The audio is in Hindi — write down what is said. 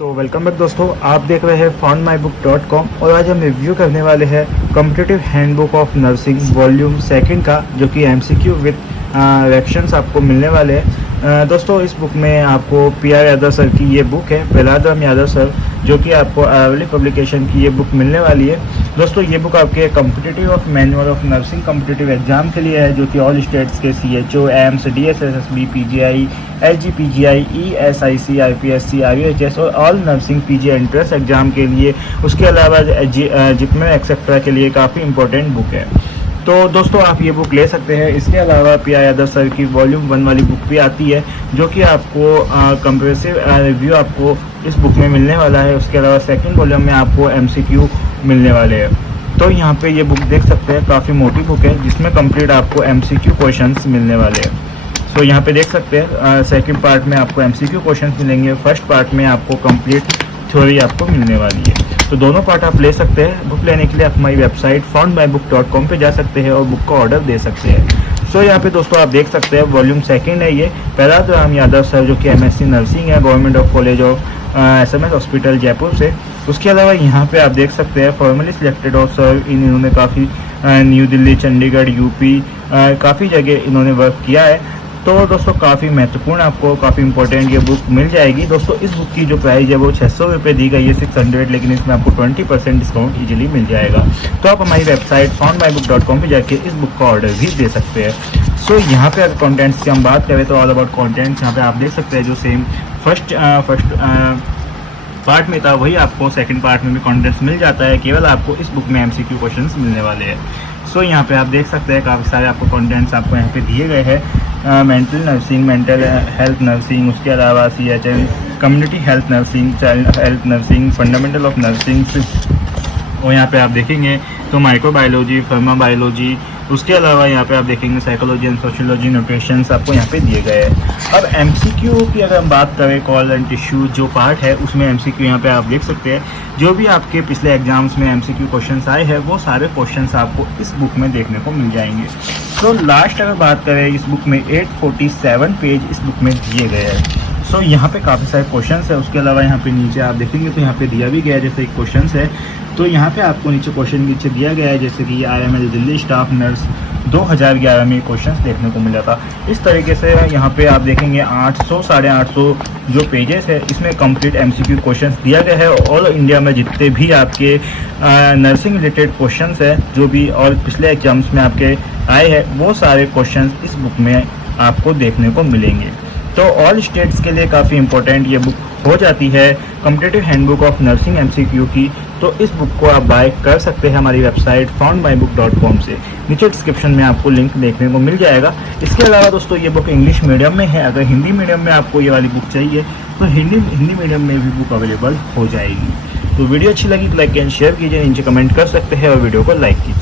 वेलकम बैक दोस्तों, आप देख रहे हैं foundmybook.com और आज हम रिव्यू करने वाले हैं competitive handbook of nursing volume second का, जो कि एमसीक्यू विद रिएक्शंस आपको मिलने वाले हैं। दोस्तों इस बुक में आपको पीआर यादव सर की ये बुक है, प्रहलाद राम यादव सर, जो कि आपको अवेली पब्लिकेशन की ये बुक मिलने वाली है। दोस्तों ये बुक आपके competitive of manual of nursing competitive exam के लिए है, जो कि ऑल स्टेट्स के CHO, AIIMS, DSSSB, PGI, LGPGI, ESIC, IPSC, RUHS और all nursing PG entrance exam के लिए, उसके अलावा जिपमें एक्सेट्रा के लिए काफ़ी इंपॉर्टेंट बुक है। तो दोस्तों आप ये बुक ले सकते हैं। इसके अलावा पीआर यादव सर की वॉल्यूम 1 वाली बुक भी आती है, जो कि आपको कंप्रेसिव रिव्यू आपको इस बुक में मिलने वाला है। उसके अलावा सेकंड वॉल्यूम में आपको MCQ मिलने वाले हैं। तो यहाँ पे ये बुक देख सकते हैं, काफ़ी मोटी बुक है, जिसमें कंप्लीट आपको MCQ क्वेश्चंस मिलने वाले हैं। सो यहाँ पे देख सकते हैं सेकंड पार्ट में आपको MCQ क्वेश्चंस मिलेंगे, फर्स्ट पार्ट में आपको कंप्लीट थ्योरी आपको मिलने वाली है। तो दोनों पार्ट आप ले सकते हैं। बुक लेने के लिए आप हमारी वेबसाइट foundmybook.com पे जा सकते हैं और बुक का ऑर्डर दे सकते हैं। सो यहाँ पे दोस्तों आप देख सकते हैं वॉल्यूम सेकंड है ये, प्रहलाद राम यादव सर, जो कि MSc नर्सिंग है, government of college of SMS hospital Jaipur से। उसके अलावा यहाँ पे आप देख सकते हैं फॉर्मली सिलेक्टेड और सर इन्होंने काफ़ी न्यू दिल्ली, चंडीगढ़, UP काफ़ी जगह इन्होंने वर्क किया है। तो दोस्तों काफ़ी महत्वपूर्ण, आपको काफ़ी इंपॉर्टेंट ये बुक मिल जाएगी। दोस्तों इस बुक की जो प्राइस है वो 600 रुपये दी गई है, 600, लेकिन इसमें आपको 20% डिस्काउंट इजीली मिल जाएगा। तो आप हमारी वेबसाइट foundmybook.com पे जाके इस बुक का ऑर्डर भी दे सकते हैं। सो यहाँ पे अगर कॉन्टेंट्स की हम बात करें तो ऑल अबाउट कॉन्टेंट्स यहाँ पे आप देख सकते हैं, जो सेम फर्स्ट पार्ट में था वही आपको सेकंड पार्ट में भी कंटेंट्स मिल जाता है। केवल आपको इस बुक में MCQ क्वेश्चंस मिलने वाले हैं। सो यहाँ पे आप देख सकते हैं काफ़ी सारे आपको कंटेंट्स आपको यहाँ पे दिए गए हैं। Mental nursing, mental health nursing, उसके अलावा CHN, community health nursing, child health nursing, fundamental of nursing, और यहाँ पे आप देखेंगे तो माइक्रोबायोलॉजी, फार्माबायोलॉजी, उसके अलावा यहाँ पे आप देखेंगे साइकोलॉजी एंड सोशियोलॉजी, न्यूट्रिशंस आपको यहाँ पे दिए गए हैं। अब MCQ की अगर हम बात करें, कॉल एंड टिश्यू जो पार्ट है उसमें MCQ यहाँ पे आप देख सकते हैं। जो भी आपके पिछले एग्जाम्स में MCQ क्वेश्चंस आए हैं वो सारे क्वेश्चंस आपको इस बुक में देखने को मिल जाएंगे। तो लास्ट अगर बात करें इस बुक में 847 पेज इस बुक में दिए गए हैं। सो यहाँ पे काफ़ी सारे क्वेश्चंस है। उसके अलावा यहाँ पे नीचे आप देखेंगे तो यहाँ पे दिया भी गया है, जैसे एक क्वेश्चंस है तो यहाँ पे आपको नीचे क्वेश्चन नीचे दिया गया है, जैसे कि IML दिल्ली स्टाफ नर्स 2011 में क्वेश्चंस देखने को मिला था। इस तरीके से यहाँ पे आप देखेंगे 800 साढ़े 800 जो पेजेस है इसमें कंप्लीट MCQ क्वेश्चंस दिया गया है। ऑल इंडिया में जितने भी आपके नर्सिंग रिलेटेड क्वेश्चंस है, जो भी और पिछले एग्जाम्स में आपके आए हैं, वो सारे क्वेश्चंस इस बुक में आपको देखने को मिलेंगे। तो ऑल स्टेट्स के लिए काफ़ी इंपॉर्टेंट ये बुक हो जाती है, competitive handbook of nursing MCQ की। तो इस बुक को आप बाय कर सकते हैं हमारी वेबसाइट foundmybook.com से। नीचे डिस्क्रिप्शन में आपको लिंक देखने को मिल जाएगा। इसके अलावा दोस्तों ये बुक इंग्लिश मीडियम में है। अगर हिंदी मीडियम में आपको ये वाली बुक चाहिए तो हिंदी मीडियम में भी बुक अवेलेबल हो जाएगी। तो वीडियो अच्छी लगी तो लाइक एंड शेयर कीजिए, नीचे कमेंट कर सकते हैं और वीडियो को लाइक कीजिए।